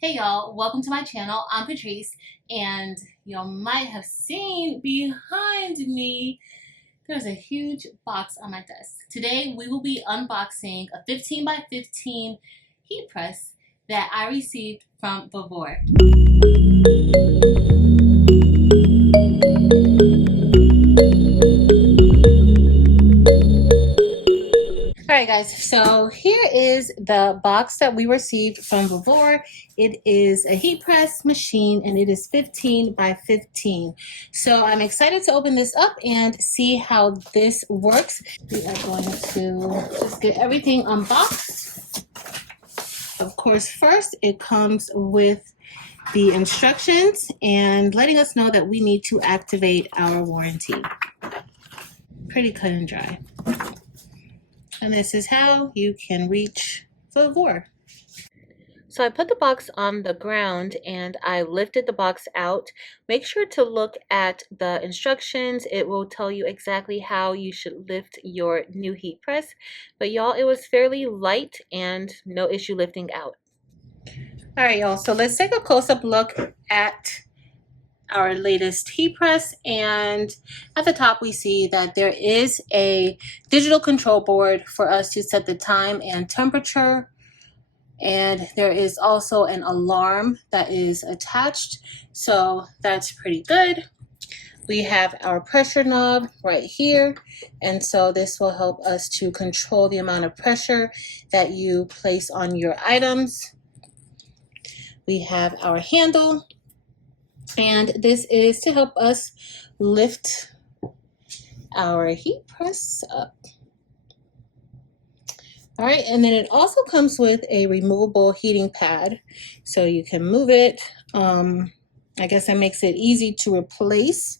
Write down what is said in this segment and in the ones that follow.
Hey y'all, welcome to my channel. I'm Patrice, and y'all might have seen behind me there's a huge box on my desk. Today we will be unboxing a 15 by 15 heat press that I received from VEVOR. Alright guys, so here is the box that we received from VEVOR. It is a heat press machine and it is 15 by 15. So I'm excited to open this up and see how this works. We are going to just get everything unboxed. Of course, first it comes with the instructions and letting us know that we need to activate our warranty. Pretty cut and dry. And this is how you can reach VEVOR. So I put the box on the ground and I lifted the box out. Make sure to look at the instructions. It will tell you exactly how you should lift your new heat press. But y'all, it was fairly light and no issue lifting out. All right, y'all, so let's take a close-up look at our latest heat press, and at the top we see that there is a digital control board for us to set the time and temperature, and there is also an alarm that is attached, so that's pretty good. We have our pressure knob right here, and so this will help us to control the amount of pressure that you place on your items. We have our handle, and this is to help us lift our heat press up. All right, and then it also comes with a removable heating pad, so you can move it. I guess that makes it easy to replace.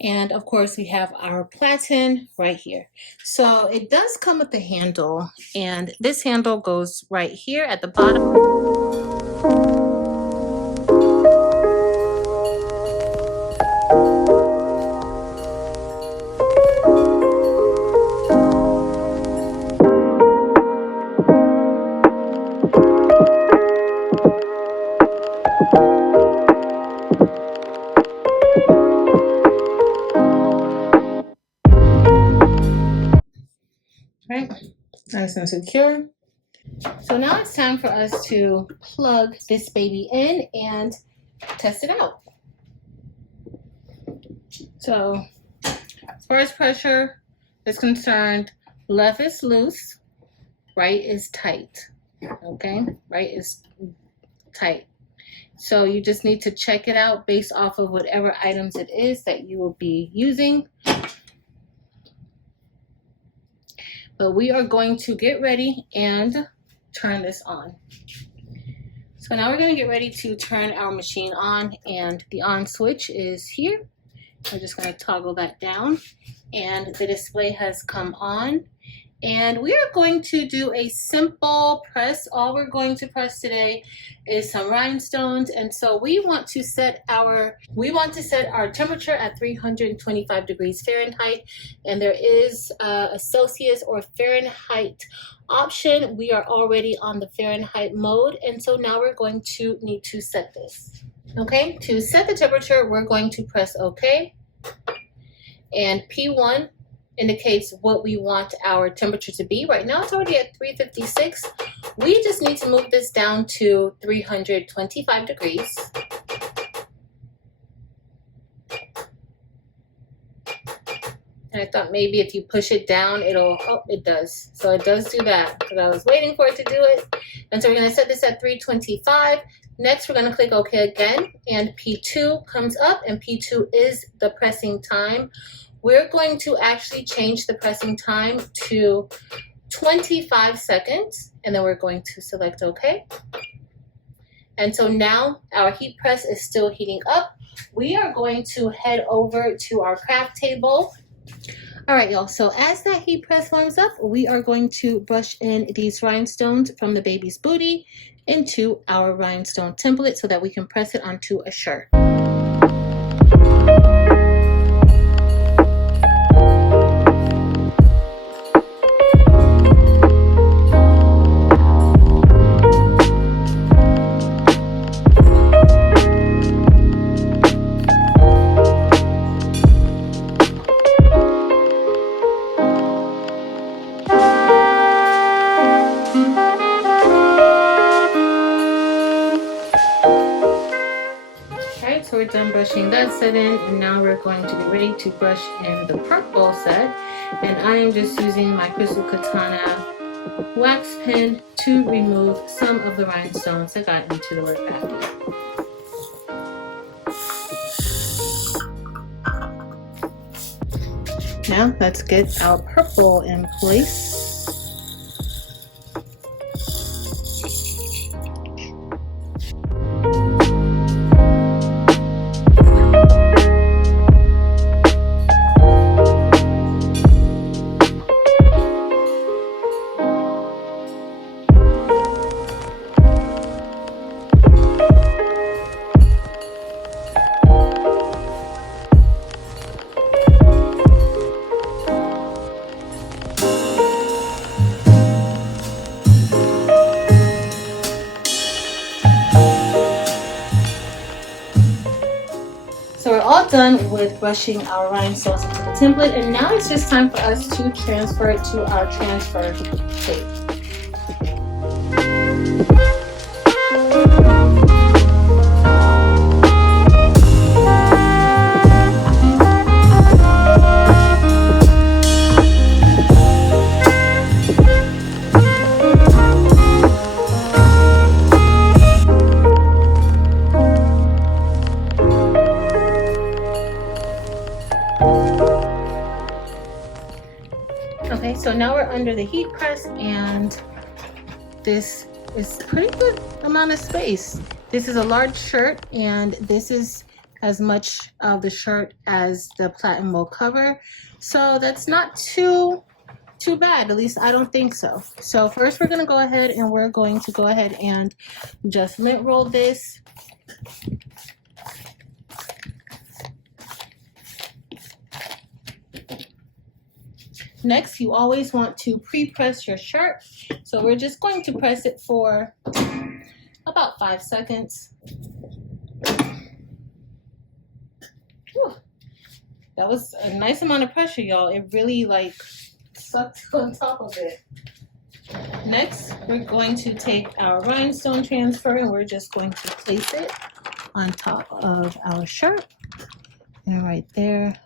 And of course, we have our platen right here. So it does come with the handle, and this handle goes right here at the bottom. Right, nice and secure. So now it's time for us to plug this baby in and test it out. So as far as pressure is concerned, left is loose, right is tight. Okay, right is tight. So you just need to check it out based off of whatever items it is that you will be using. But we are going to get ready and turn this on. So now we're going to get ready to turn our machine on, and the on switch is here. We're just going to toggle that down, and the display has come on. And we are going to do a simple press. All we're going to press today is some rhinestones, and so we want to set our temperature at 325 degrees Fahrenheit, and there is a Celsius or Fahrenheit option. We are already on the Fahrenheit mode, and so now we're going to need to set this. Okay, to set the temperature, we're going to press OK, and P1 indicates what we want our temperature to be. Right now it's already at 356. We just need to move this down to 325 degrees. And I thought maybe if you push it down, it'll, oh, it does. So it does do that, because I was waiting for it to do it. And so we're gonna set this at 325. Next, we're gonna click OK again, and P2 comes up, and P2 is the pressing time. We're going to actually change the pressing time to 25 seconds, and then we're going to select OK. And so now our heat press is still heating up. We are going to head over to our craft table. All right, y'all, so as that heat press warms up, we are going to brush in these rhinestones from the baby's booty into our rhinestone template so that we can press it onto a shirt. we're done brushing that set in, and now we're going to be ready to brush in the purple set. And I am just using my Crystal Katana wax pen to remove some of the rhinestones that got into the work basket. Now let's get our purple in place. So we're all done with brushing our rhinestones into the template, and now it's just time for us to transfer it to our transfer tape. Okay, so now we're under the heat press, and this is pretty good amount of space. This is a large shirt, and this is as much of the shirt as the platen will cover. So that's not too bad, at least I don't think so. So first we're gonna go ahead and just lint roll this. Next, you always want to pre-press your shirt. So we're just going to press it for about 5 seconds. Whew. That was a nice amount of pressure, y'all. It really like sucked on top of it. Next, we're going to take our rhinestone transfer, and we're just going to place it on top of our shirt. And right there.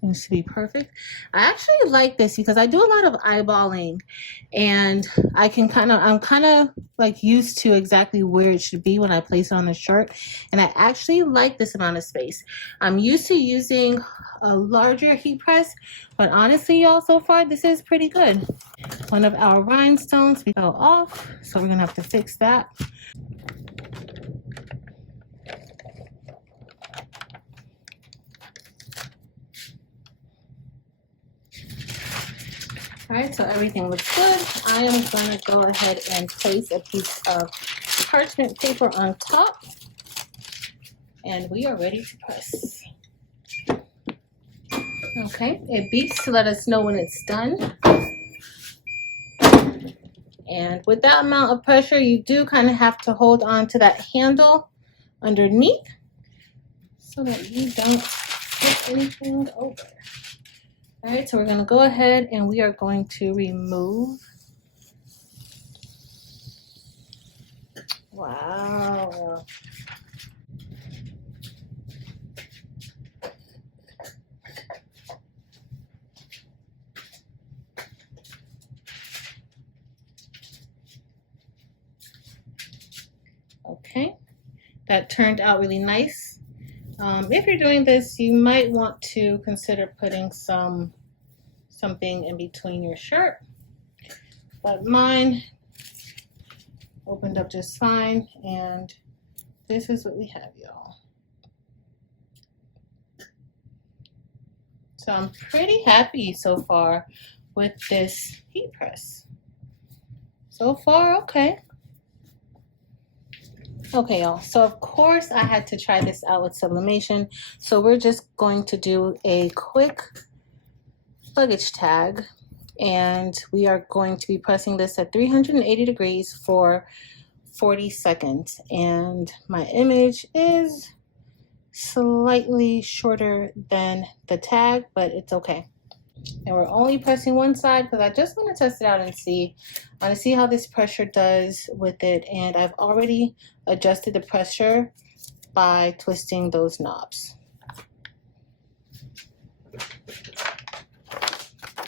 Seems to be perfect. I actually like this because I do a lot of eyeballing, and I'm kind of like used to exactly where it should be when I place it on the shirt, and I actually like this amount of space. I'm used to using a larger heat press, but honestly, y'all, so far this is pretty good. One of our rhinestones fell off, so we're gonna have to fix that. All right, so everything looks good. I am going to go ahead and place a piece of parchment paper on top, and we are ready to press. Okay, it beeps to let us know when it's done. And with that amount of pressure, you do kind of have to hold on to that handle underneath so that you don't flip anything over. All right, so we're going to go ahead and we are going to remove. Wow. Okay, that turned out really nice. If you're doing this, you might want to consider putting something in between your shirt, but mine opened up just fine, and this is what we have, y'all. So I'm pretty happy so far with this heat press. So far, okay. Okay, y'all, so of course I had to try this out with sublimation. So we're just going to do a quick luggage tag, and we are going to be pressing this at 380 degrees for 40 seconds. And my image is slightly shorter than the tag, but it's okay. And we're only pressing one side because I just want to test it out and see. I want to see how this pressure does with it. And I've already adjusted the pressure by twisting those knobs.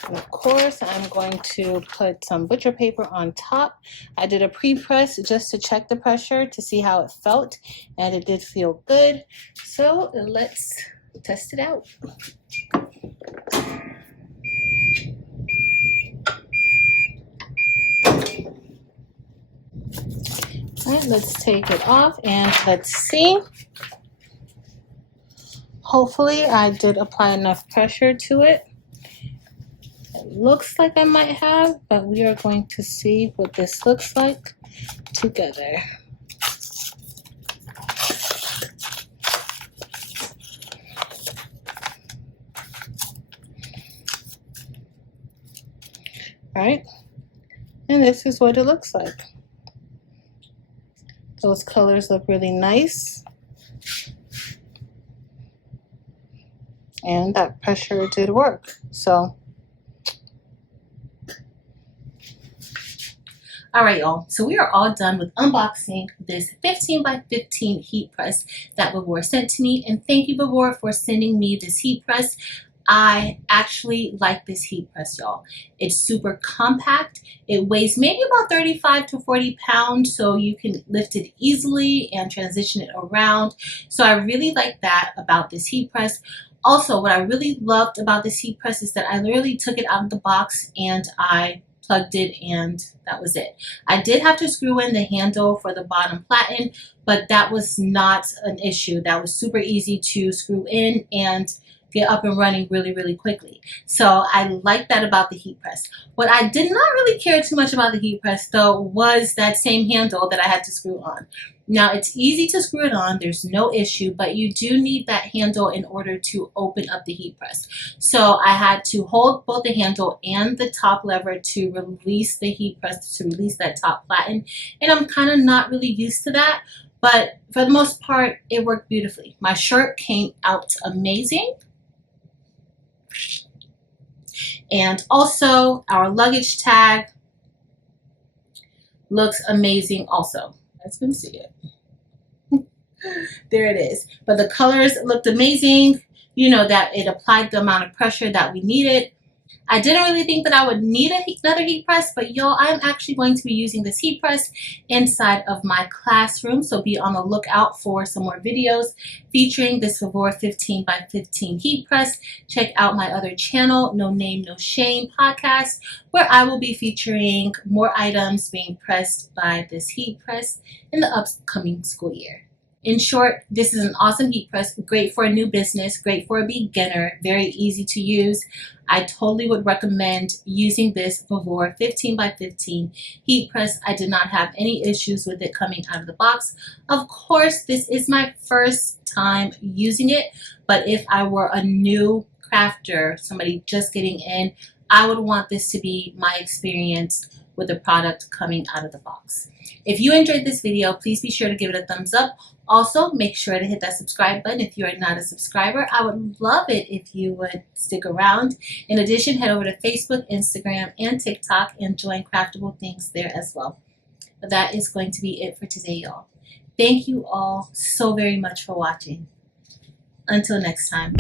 And of course, I'm going to put some butcher paper on top. I did a pre-press just to check the pressure to see how it felt, and it did feel good. So let's test it out. All right, let's take it off and let's see. Hopefully I did apply enough pressure to it. It looks like I might have, but we are going to see what this looks like together. All right, and this is what it looks like. Those colors look really nice. And that pressure did work. So, all right, y'all. So we are all done with unboxing this 15 by 15 heat press that VEVOR sent to me. And thank you, VEVOR, for sending me this heat press. I actually like this heat press, y'all. It's super compact. It weighs maybe about 35 to 40 pounds, so you can lift it easily and transition it around. So I really like that about this heat press. Also, what I really loved about this heat press is that I literally took it out of the box and I plugged it, and that was it. I did have to screw in the handle for the bottom platen, but that was not an issue. That was super easy to screw in and get up and running really, really quickly. So I like that about the heat press. What I did not really care too much about the heat press though was that same handle that I had to screw on. Now it's easy to screw it on, there's no issue, but you do need that handle in order to open up the heat press. So I had to hold both the handle and the top lever to release the heat press, to release that top platen. And I'm kind of not really used to that, but for the most part, it worked beautifully. My shirt came out amazing. And also our luggage tag looks amazing also. Let's go see it. There it is. But the colors looked amazing. You know that it applied the amount of pressure that we needed. I didn't really think that I would need another heat press, but y'all, I'm actually going to be using this heat press inside of my classroom. So be on the lookout for some more videos featuring this VEVOR 15 by 15 heat press. Check out my other channel, No Name, No Shame podcast, where I will be featuring more items being pressed by this heat press in the upcoming school year. In short, this is an awesome heat press, great for a new business, great for a beginner, very easy to use. I totally would recommend using this VEVOR 15 by 15 heat press. I did not have any issues with it coming out of the box. Of course, this is my first time using it, but if I were a new crafter, somebody just getting in, I would want this to be my experience with the product coming out of the box. If you enjoyed this video, please be sure to give it a thumbs up. Also, make sure to hit that subscribe button if you are not a subscriber. I would love it if you would stick around. In addition, head over to Facebook, Instagram, and TikTok and join Craftable Things there as well. But that is going to be it for today, y'all. Thank you all so very much for watching. Until next time.